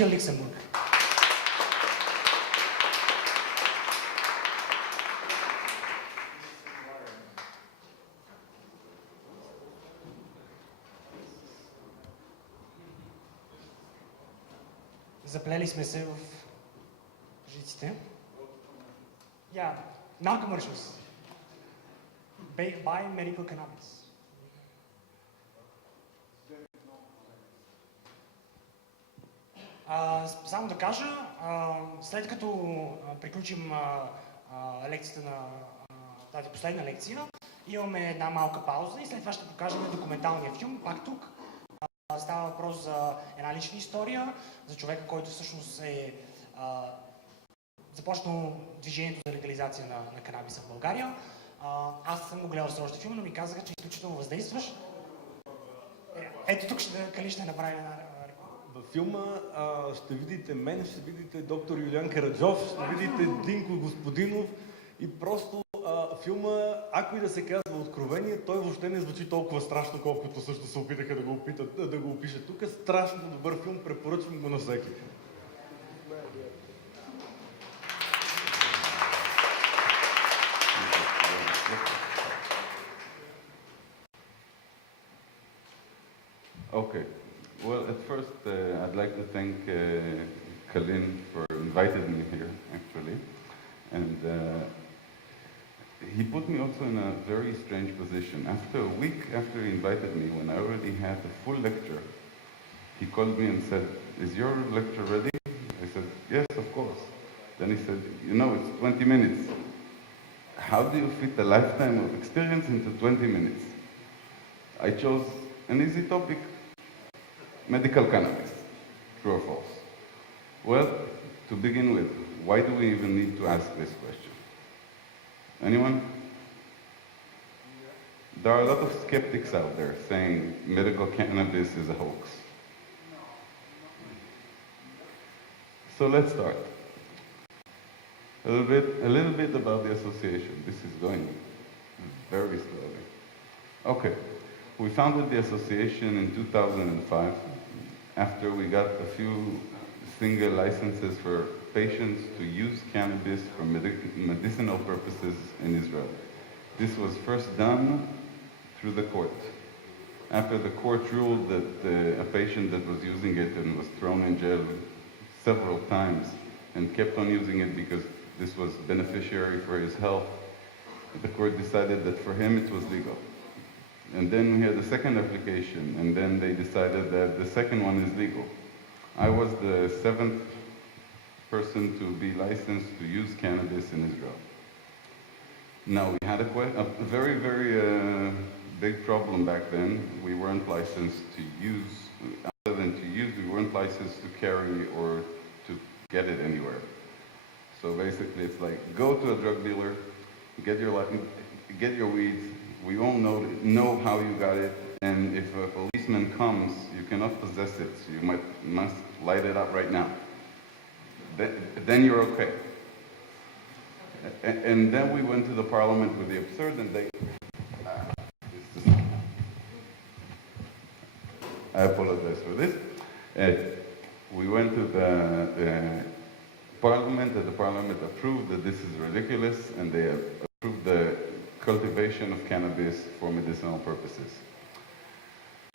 Гил Люксембург. Заплели сме се в жиците. Yeah, non-commercials. Buy medical cannabis. Само да кажа, след като приключим лекцията на тази последна лекция, имаме една малка пауза и след това ще покажем документалния филм, пак тук. Става въпрос за една лична история, за човека, който всъщност е започнал движението за легализация на канабиса в България. Аз съм го гледал все още филма, но ми казаха, че е изключително въздействаш. Ето тук Кали ще направи една реклама. Във филма ще видите мен, ще видите доктор Юлиан Караджов, ще видите Динко Господинов и просто филма, ако и да се казва откровение, той въобще не звучи толкова страшно, колкото също се опитаха да го опишат тук. Страшно добър филм, препоръчвам го на всеки. Okay. Well, at first, I'd like to thank Kalin for inviting me here, actually. And he put me also in a very strange position. After a week after he invited me, when I already had a full lecture, he called me and said, "Is your lecture ready?" I said, "Yes, of course." Then he said, "You know, it's 20 minutes. How do you fit a lifetime of experience into 20 minutes?" I chose an easy topic. Medical cannabis, true or false? Well, to begin with, why do we even need to ask this question? Anyone? There are a lot of skeptics out there saying medical cannabis is a hoax. So let's start. A little bit about the association. This is going very slowly. Okay. We founded the association in 2005 after we got a few single licenses for patients to use cannabis for medicinal purposes in Israel. This was first done through the court. After the court ruled that a patient that was using it and was thrown in jail several times and kept on using it because this was beneficiary for his health, the court decided that for him it was legal. And then we had the second application, and then they decided that the second one is legal. I was the 7th person to be licensed to use cannabis in Israel. Now, we had a very, very big problem back then. We weren't licensed to use, other than to use, we weren't licensed to carry or to get it anywhere. So basically, it's like, go to a drug dealer, get your weeds. We all know how you got it, and if a policeman comes, you cannot possess it, so you must light it up right now. Then you're okay. And then we went to the parliament with the absurd, and I apologize for this. We went to the parliament, and the parliament approved that this is ridiculous, and they approved the cultivation of cannabis for medicinal purposes.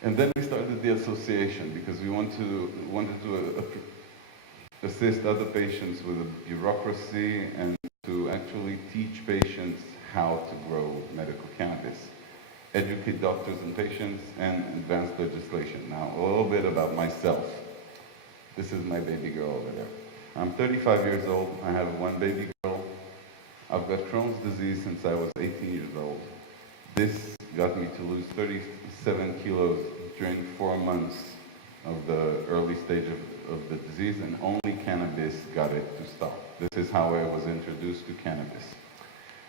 And then we started the association because we wanted to assist other patients with the bureaucracy and to actually teach patients how to grow medical cannabis, educate doctors and patients, and advance legislation. Now, a little bit about myself. This is my baby girl over there. I'm 35 years old. I have one baby girl. I've got Crohn's disease since I was 18 years old. This got me to lose 37 kilos during 4 months of the early stage of the disease, and only cannabis got it to stop. This is how I was introduced to cannabis.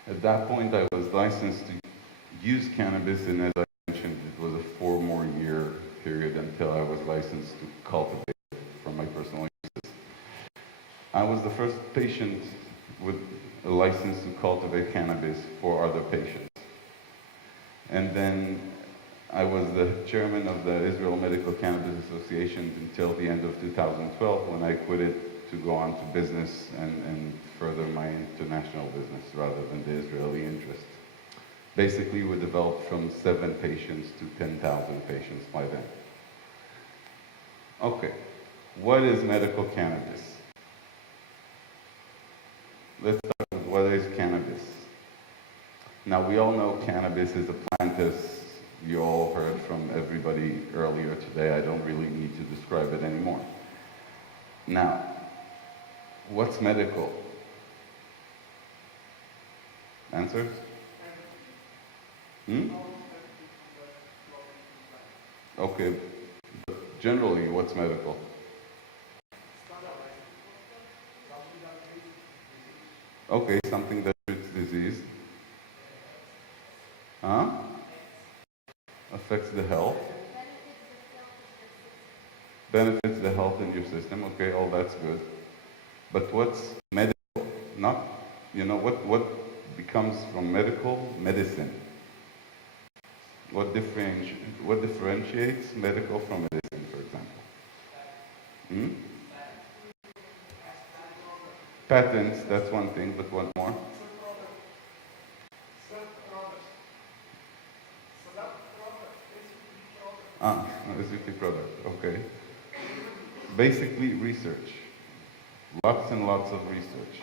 At that point, I was licensed to use cannabis, and as I mentioned, it was a 4 more year period until I was licensed to cultivate it for my personal uses. I was the first patient with a license to cultivate cannabis for other patients. And then I was the chairman of the Israel Medical Cannabis Association until the end of 2012 when I quit it to go on to business and further my international business rather than the Israeli interest. Basically, we developed from 7 patients to 10,000 patients by then. Okay, what is medical cannabis? Let's start with what is cannabis. Now, we all know cannabis is a plant, as you all heard from everybody earlier today. I don't really need to describe it anymore. Now, what's medical? Answers? Okay, but generally, what's medical? Okay, something that treats disease. Huh? Affects the health. Benefits the health in your system. Okay, all that's good. But what's medical? Not, what becomes from medical? Medicine. What differentiates medical from medicine, for example? Patents, that's one thing, but one more. Basically product, okay. Basically research. Lots and lots of research.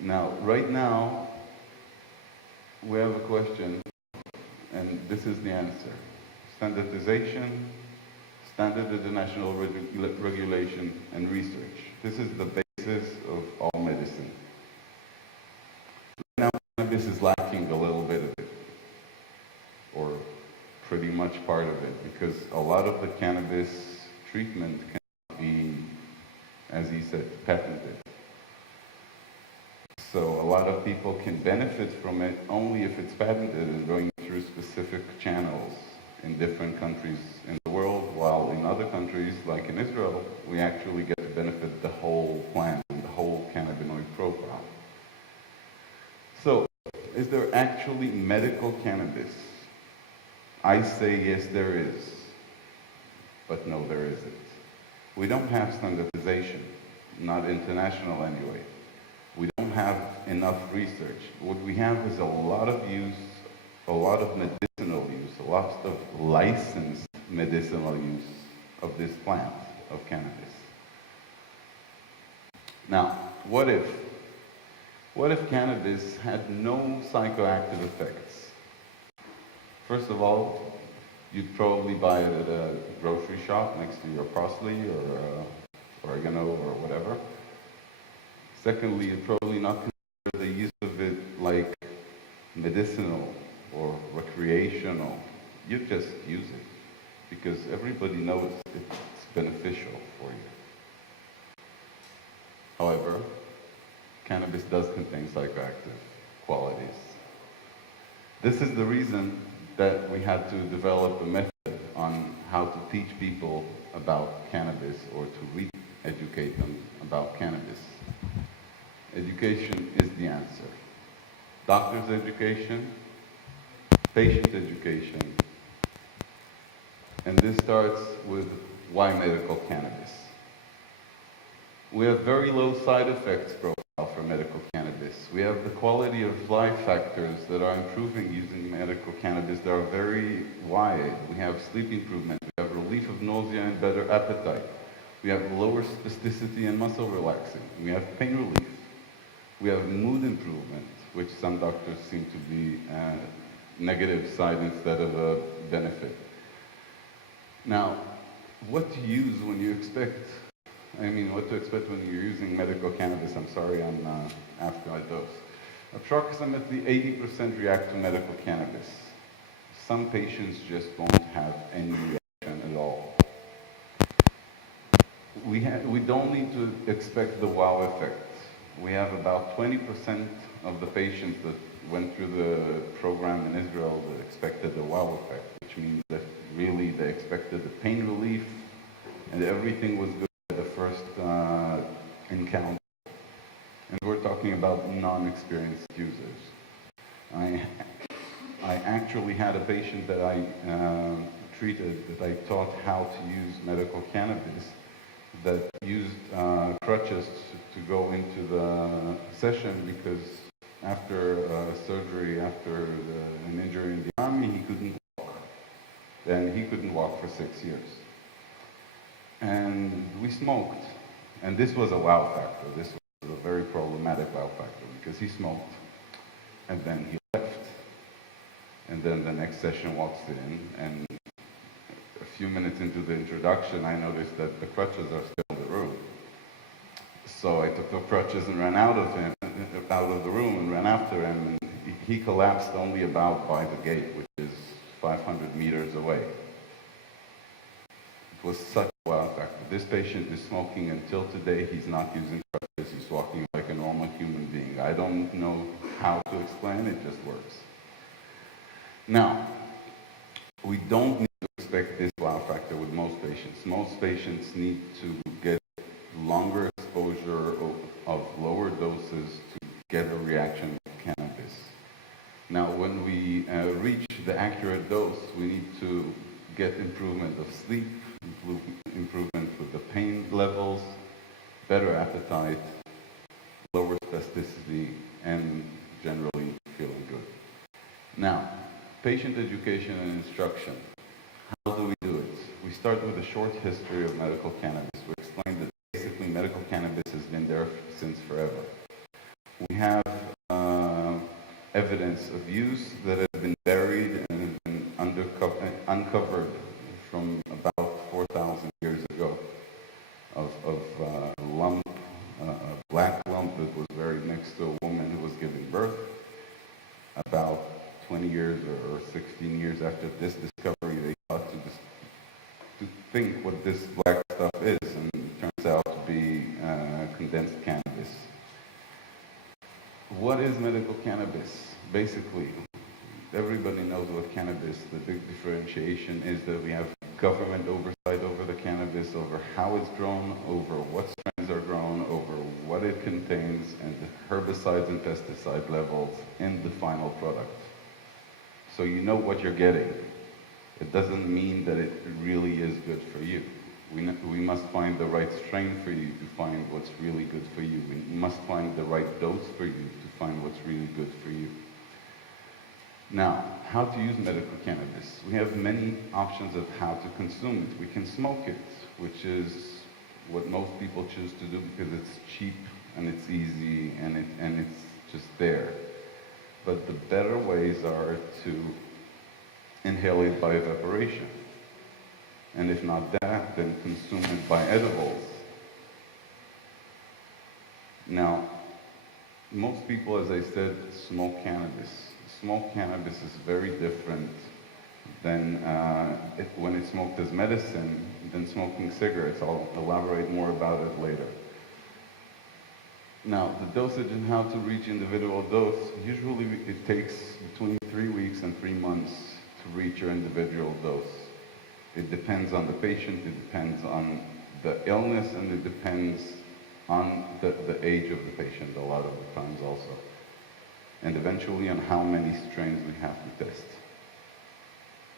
Now, right now, we have a question, and this is the answer. Standardization, standard international regulation, and research. This is the basis of all medicine. Right now, cannabis is lacking a little bit of it, or pretty much part of it, because a lot of the cannabis treatment cannot be, as he said, patented. So a lot of people can benefit from it only if it's patented and going through specific channels in different countries in the world, while in other countries, like in Israel, we actually get to benefit the whole plant and the whole cannabinoid profile. So, is there actually medical cannabis? I say yes, there is. But no, there isn't. We don't have standardization, not international anyway. We don't have enough research. What we have is a lot of use, a lot of medicinal use, a lot of licensed medicinal use of this plant, of cannabis. Now, what if cannabis had no psychoactive effects? First of all, you'd probably buy it at a grocery shop next to your parsley or oregano or whatever. Secondly, you'd probably not consider the use of it like medicinal or recreational. You'd just use it because everybody knows it's beneficial for you. However, cannabis does contain psychoactive qualities. This is the reason that we had to develop a method on how to teach people about cannabis or to re-educate them about cannabis. Education is the answer. Doctor's education, patient education, and this starts with why medical cannabis. We have very low side effects profile for medical cannabis. We have the quality of life factors that are improving using medical cannabis that are very wide. We have sleep improvement, we have relief of nausea and better appetite. We have lower spasticity and muscle relaxing. We have pain relief. We have mood improvement, which some doctors seem to be negative side instead of a benefit. Now, what to use when you expect, what to expect when you're using medical cannabis? I'm sorry, I'm after I dose. Approximately 80% react to medical cannabis. Some patients just won't have any reaction at all. We don't need to expect the wow effect. We have about 20% of the patients that went through the program in Israel that expected the wow effect, which means that really they expected the pain relief and everything was good at the first encounter. And we're talking about non-experienced users. I actually had a patient that I treated, that I taught how to use medical cannabis, that used crutches to go into the session because after surgery, after an injury in the army, he couldn't walk. And he couldn't walk for 6 years. And we smoked. And this was a wow factor. This was a very problematic wow factor because he smoked. And then he left. And then the next session walks in, and a few minutes into the introduction, I noticed that the crutches are still in the room. So I took the crutches and ran out of the room and ran after him, and he collapsed only about by the gate, which is 500 meters away. It was such a wow factor. This patient is smoking until today. He's not using crutches. He's walking like a normal human being. I don't know how to explain it, just works. Now, we don't need to expect this wow factor with most patients. Most patients need to get longer exposure of lower doses to get a reaction with cannabis. Now, when we reach the accurate dose, we need to get improvement of sleep, improvement with the pain levels, better appetite, lower spasticity, and generally feeling good. Now, patient education and instruction. How do we do it? We start with a short history of medical cannabis. We explain that basically medical cannabis has been there since forever. We have evidence of use that has been buried and has been uncovered from about 4,000 years ago of a lump, a black lump that was buried next to a woman who was giving birth. About 20 years or 16 years after this discovery, they thought to think what this black stuff is, and it turns out to be condensed cannabis. What is medical cannabis? Basically, everybody knows what cannabis, the big differentiation is that we have government oversight over the cannabis, over how it's grown, over what strains are grown, over what it contains, and the herbicides and pesticide levels in the final product. So you know what you're getting. It doesn't mean that it really is good for you. We must find the right strain for you to find what's really good for you. We must find the right dose for you to find what's really good for you. Now, how to use medical cannabis. We have many options of how to consume it. We can smoke it, which is what most people choose to do because it's cheap and it's easy and it's just there. But the better ways are to inhale it by evaporation. And if not that, then consume it by edibles. Now, most people, as I said, smoke cannabis. Smoke cannabis is very different than when it's smoked as medicine than smoking cigarettes. I'll elaborate more about it later. Now, the dosage and how to reach individual dose, usually it takes between 3 weeks and 3 months to reach your individual dose. It depends on the patient, it depends on the illness, and it depends on the age of the patient a lot of the times also. And eventually on how many strains we have to test.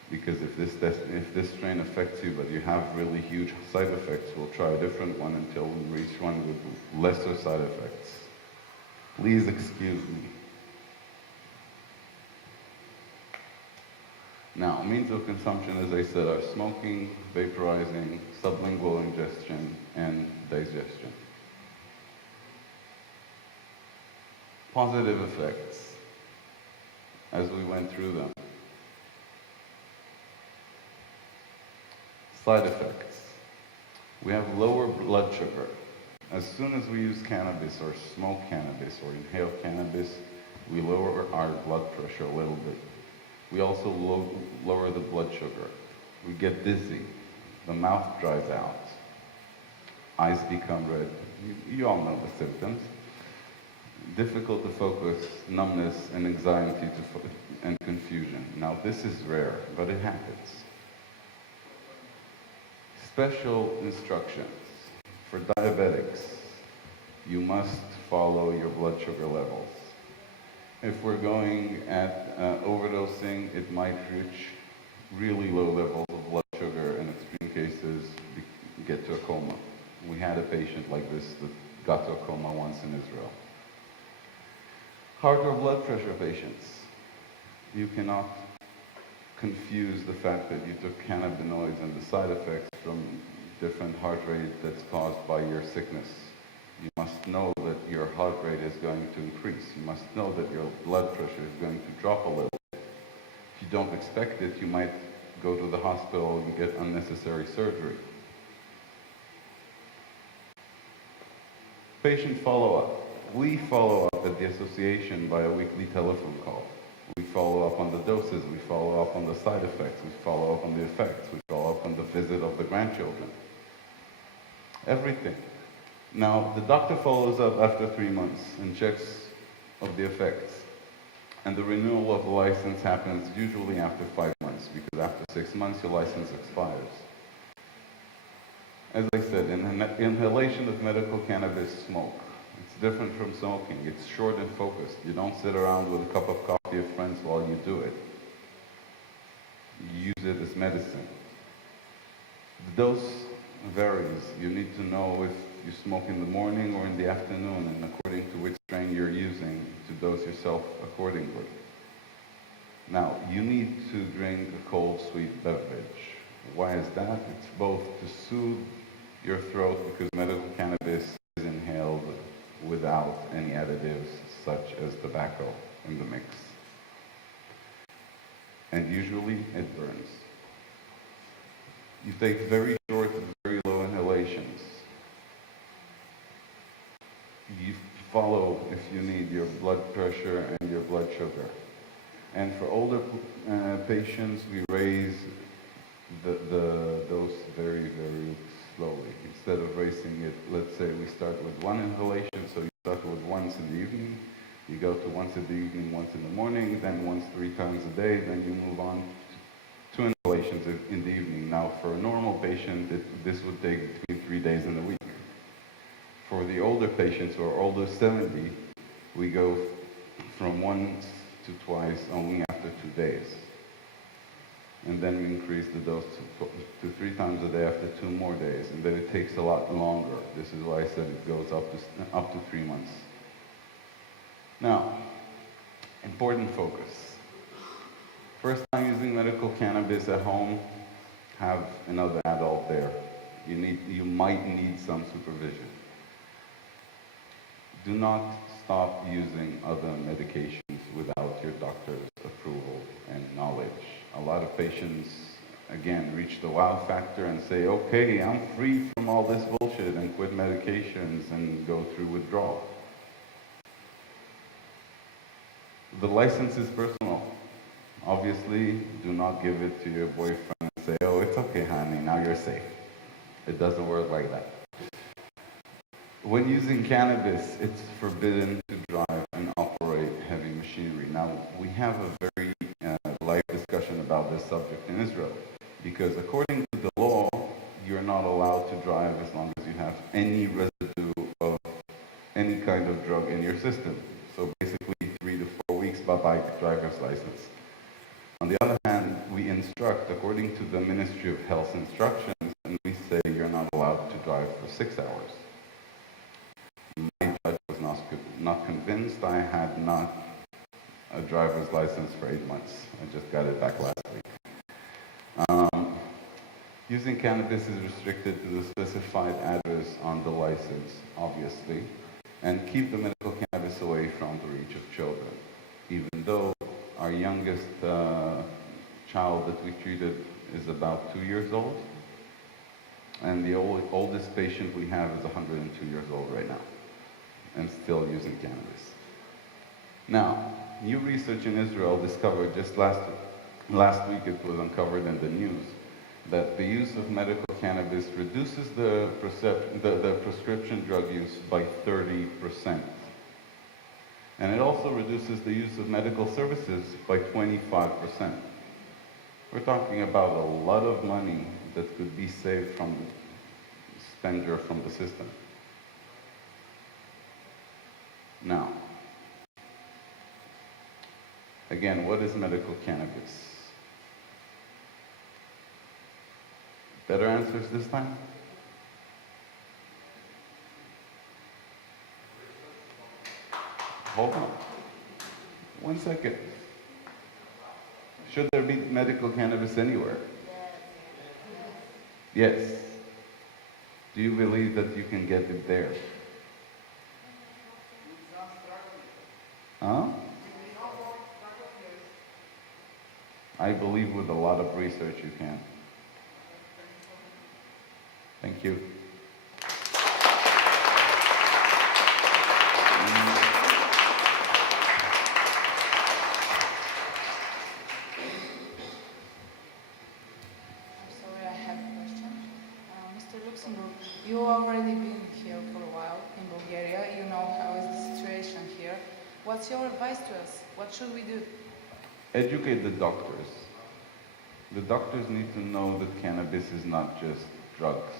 Because if this strain affects you, but you have really huge side effects, we'll try a different one until we reach one with lesser side effects. Please excuse me. Now, means of consumption, as I said, are smoking, vaporizing, sublingual ingestion, and digestion. Positive effects, as we went through them. Side effects. We have lower blood sugar. As soon as we use cannabis or smoke cannabis or inhale cannabis, we lower our blood pressure a little bit. We also lower the blood sugar. We get dizzy. The mouth dries out. Eyes become red. You all know the symptoms. Difficult to focus, numbness, and anxiety and confusion. Now, this is rare, but it happens. Special instructions. For diabetics, you must follow your blood sugar levels. If we're going at overdosing, it might reach really low levels of blood sugar, and in extreme cases get to a coma. We had a patient like this that got to a coma once in Israel. Heart or blood pressure patients, you cannot confuse the fact that you took cannabinoids and the side effects from different heart rate that's caused by your sickness. You must know that your heart rate is going to increase. You must know that your blood pressure is going to drop a little. If you don't expect it, you might go to the hospital and get unnecessary surgery. Patient follow-up. We follow up at the association by a weekly telephone call. We follow up on the doses, we follow up on the side effects, we follow up on the effects, we follow up on the visit of the grandchildren. Everything. Now, the doctor follows up after 3 months and checks of the effects. And the renewal of the license happens usually after 5 months, because after 6 months your license expires. As I said, inhalation of medical cannabis smoke. It's different from smoking. It's short and focused. You don't sit around with a cup of coffee of friends while you do it. You use it as medicine. The dose varies. You need to know if you smoke in the morning or in the afternoon, and according to which strain you're using, to dose yourself accordingly. Now, you need to drink a cold, sweet beverage. Why is that? It's both to soothe your throat, because medical cannabis is inhaled without any additives such as tobacco in the mix. And usually it burns. You take very short, very low inhalations. You follow, if you need, your blood pressure and your blood sugar. And for older patients, we raise the dose very, very slowly. Instead of raising it, let's say we start with 1 inhalation, so you start with once in the evening, you go to once in the evening, once in the morning, then once 3 times a day, then you move on to 2 inhalations in the evening. Now, for a normal patient, this would take between 3 days in a week. For the older patients who are older 70, we go from once to twice only after 2 days. And then we increase the dose to 3 times a day after 2 more days. And then it takes a lot longer. This is why I said it goes up to 3 months. Now, important focus. First time using medical cannabis at home, have another adult there. You might need some supervision. Do not stop using other medications without your doctor's approval and knowledge. A lot of patients, again, reach the wow factor and say, okay, I'm free from all this bullshit, and quit medications and go through withdrawal. The license is personal. Obviously, do not give it to your boyfriend and say, oh, it's okay, honey, now you're safe. It doesn't work like that. When using cannabis, it's forbidden to drive and operate heavy machinery. Now, we have a very live discussion about this subject in Israel, because according to the law, you're not allowed to drive as long as you have any residue of any kind of drug in your system. So basically 3 to 4 weeks, bye-bye driver's license. On the other hand, we instruct according to the Ministry of Health instructions, and we say you're not allowed to drive for 6 hours. My judge was not convinced. I had not a driver's license for 8 months. I just got it back last week. Using cannabis is restricted to the specified address on the license, obviously, and keep the medical cannabis away from the reach of children. Even though our youngest child that we treated is about 2 years old, and the oldest patient we have is 102 years old right now, and still using cannabis. Now, new research in Israel discovered just last week, it was uncovered in the news, that the use of medical cannabis reduces the prescription drug use by 30%. And it also reduces the use of medical services by 25%. We're talking about a lot of money that could be saved from expenditure from the system. Again, what is medical cannabis? Better answers this time? Hold on. 1 second. Should there be medical cannabis anywhere? Yes. Do you believe that you can get it there? Huh? I believe with a lot of research you can. Thank you. You already been here for a while in Bulgaria. You know how is the situation here. What's your advice to us? What should we do? Educate the doctors. The doctors need to know that cannabis is not just drugs.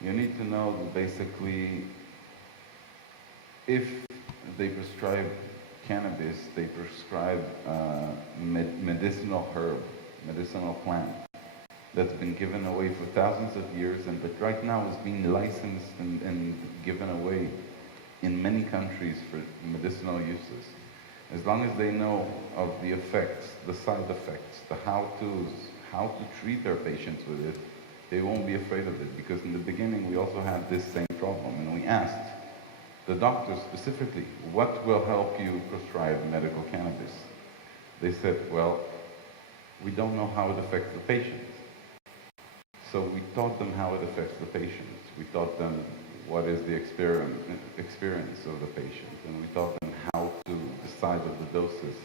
You need to know that basically if they prescribe cannabis, they prescribe medicinal herb, medicinal plant that's been given away for thousands of years, and but right now is being licensed and given away in many countries for medicinal uses. As long as they know of the effects, the side effects, the how-tos, how to treat their patients with it, they won't be afraid of it. Because in the beginning we also had this same problem, and we asked the doctors specifically, what will help you prescribe medical cannabis? They said, well, we don't know how it affects the patient. So we taught them how it affects the patient. We taught them what is the experience of the patient, and we taught them how to decide of the doses.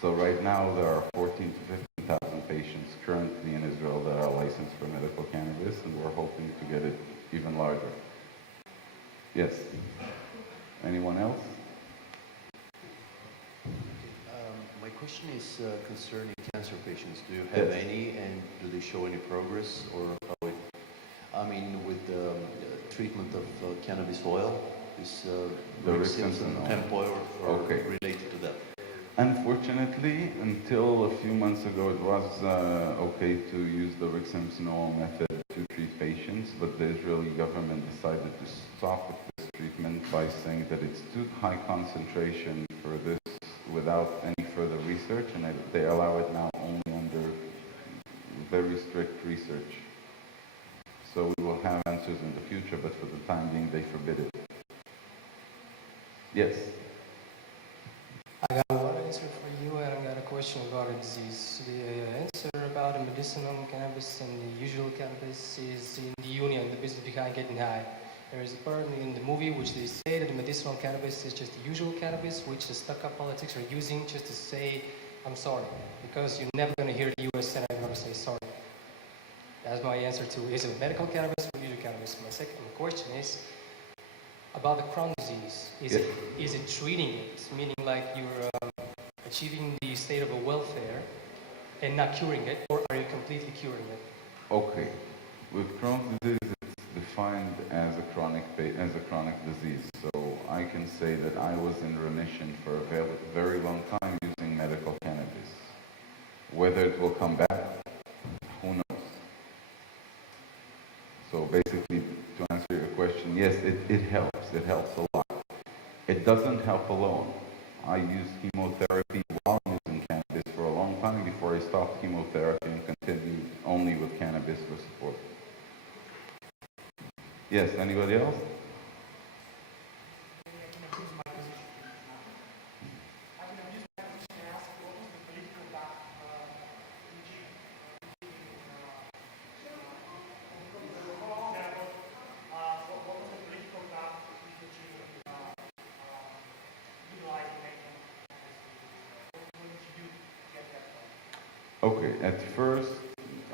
So right now there are 14 to 15,000 patients currently in Israel that are licensed for medical cannabis, and we're hoping to get it even larger. Yes. Anyone else? My question is concerning cancer patients. Do you have any, and do they show any progress, or how it, I mean, with the treatment of cannabis oil, is The Rick Rick Simpson Simpson oil. hemp oil Okay. related to that? Unfortunately, until a few months ago, it was okay to use the Rick Simpson oil method to treat patients, but the Israeli government decided to stop this treatment by saying that it's too high concentration for this without any further research, and they allow it now only under very strict research. So we will have answers in the future, but for the time being, they forbid it. Yes? I got one answer for you, and I got a question about a disease. The answer about the medicinal cannabis and the usual cannabis is in the union, the business behind getting high. There is a part in the movie which they say that the medicinal cannabis is just the usual cannabis, which the stuck-up politics are using just to say, I'm sorry, because you're never going to hear the U.S. Senate ever say sorry. That's my answer to, is it medical cannabis or usual cannabis? My second question is about the Crohn's disease. Is it treating it, meaning like you're achieving the state of a welfare and not curing it, or are you completely curing it? Okay. With Crohn's disease, it's defined as a chronic disease. So I can say that I was in remission for a very long time using medical cannabis. Whether it will come back, who knows? So basically, to answer your question, yes, it helps. It helps a lot. It doesn't help alone. I used chemotherapy while using cannabis for a long time before I stopped chemotherapy and continued only with cannabis for support. Yes, anybody else? Okay, at first,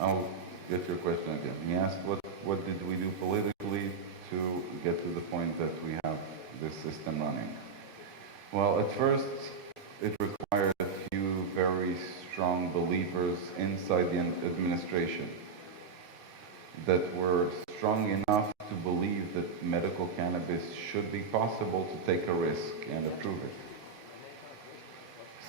I'll get your question again. He asked what did we do politically to get to the point that we have this system running? Well, at first, it required a few very strong believers inside the administration that were strong enough to believe that medical cannabis should be possible to take a risk and approve it.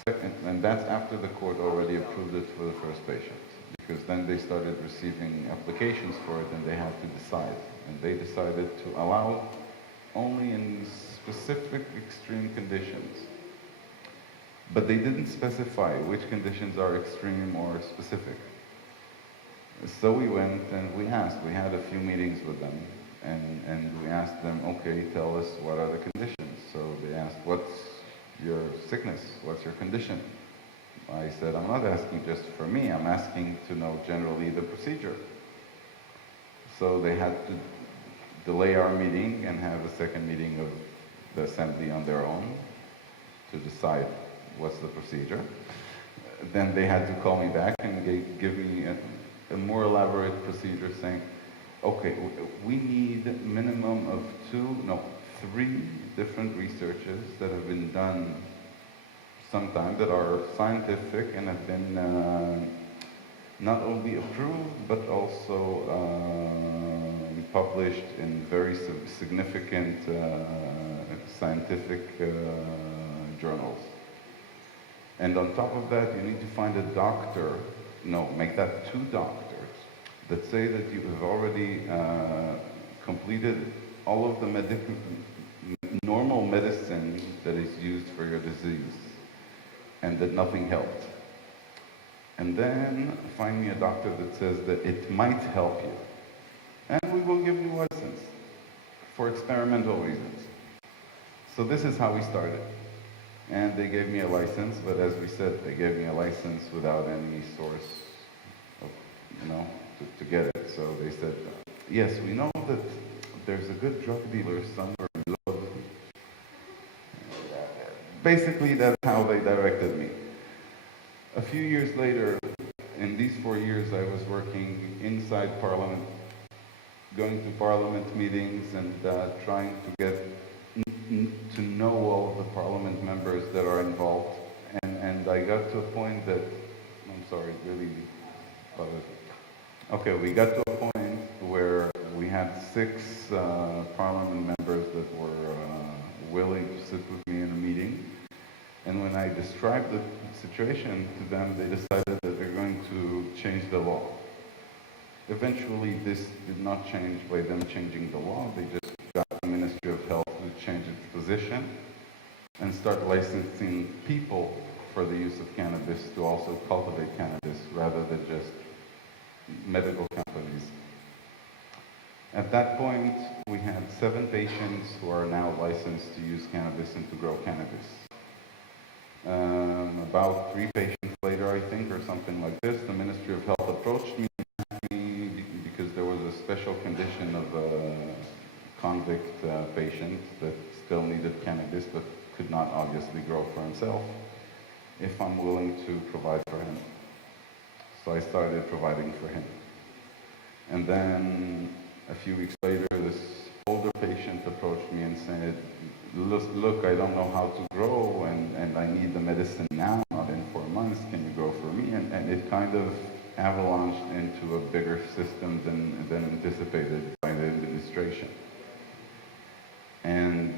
and that's after the court already approved it for the first patient. Because then they started receiving applications for it and they had to decide. And they decided to allow only in specific extreme conditions. But they didn't specify which conditions are extreme or specific. So we went and we asked, we had a few meetings with them, and we asked them, okay, tell us what are the conditions. So they asked, what's your sickness? What's your condition? I said, I'm not asking just for me, I'm asking to know generally the procedure. So they had to delay our meeting and have a second meeting of the assembly on their own to decide what's the procedure. Then they had to call me back and give me a more elaborate procedure saying, okay, we need minimum of 3 different researches that have been done sometime that are scientific and have been not only approved but also published in very significant scientific journals. And on top of that, you need to find a doctor, make that 2 doctors, that say that you have already completed all of the normal medicine that is used for your disease, and that nothing helped. And then find me a doctor that says that it might help you, and we will give you license for experimental reasons. So this is how we started. And they gave me a license, but as we said, they gave me a license without any source of, to get it. So they said, yes, we know that there's a good drug dealer somewhere in Lod. Basically, that's how they directed me. A few years later, in these 4 years, I was working inside Parliament, going to Parliament meetings and trying to get to know all of the Parliament members that are involved. And I got to a point that, I'm sorry, really, okay, we got to a point where we had 6 Parliament members that were willing to sit with me in a meeting. And when I described the situation to them, they decided that they're going to change the law. Eventually, this did not change by them changing the law. They just got the Ministry of Health to change its position and start licensing people for the use of cannabis to also cultivate cannabis rather than just medical companies. At that point, we had 7 patients who are now licensed to use cannabis and to grow cannabis. About 3 patients later, I think, or something like this, the Ministry of Health approached me because there was a special condition of a convict patient that still needed cannabis but could not obviously grow for himself, if I'm willing to provide for him. So I started providing for him. And then a few weeks later, this older patient approached me and said, look, I don't know how to grow and I need the medicine now, not in 4 months, can you grow for me? And it kind of avalanched into a bigger system than anticipated by the administration. And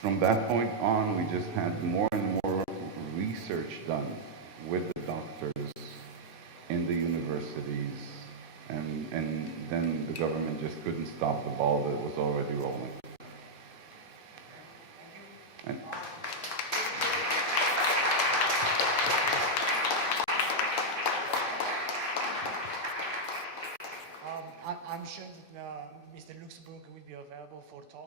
from that point on, we just had more and more research done with the doctors in the universities, and then the government just couldn't stop the ball that was already rolling. And I'm sure that Mr. Luxembourg will be available for talk.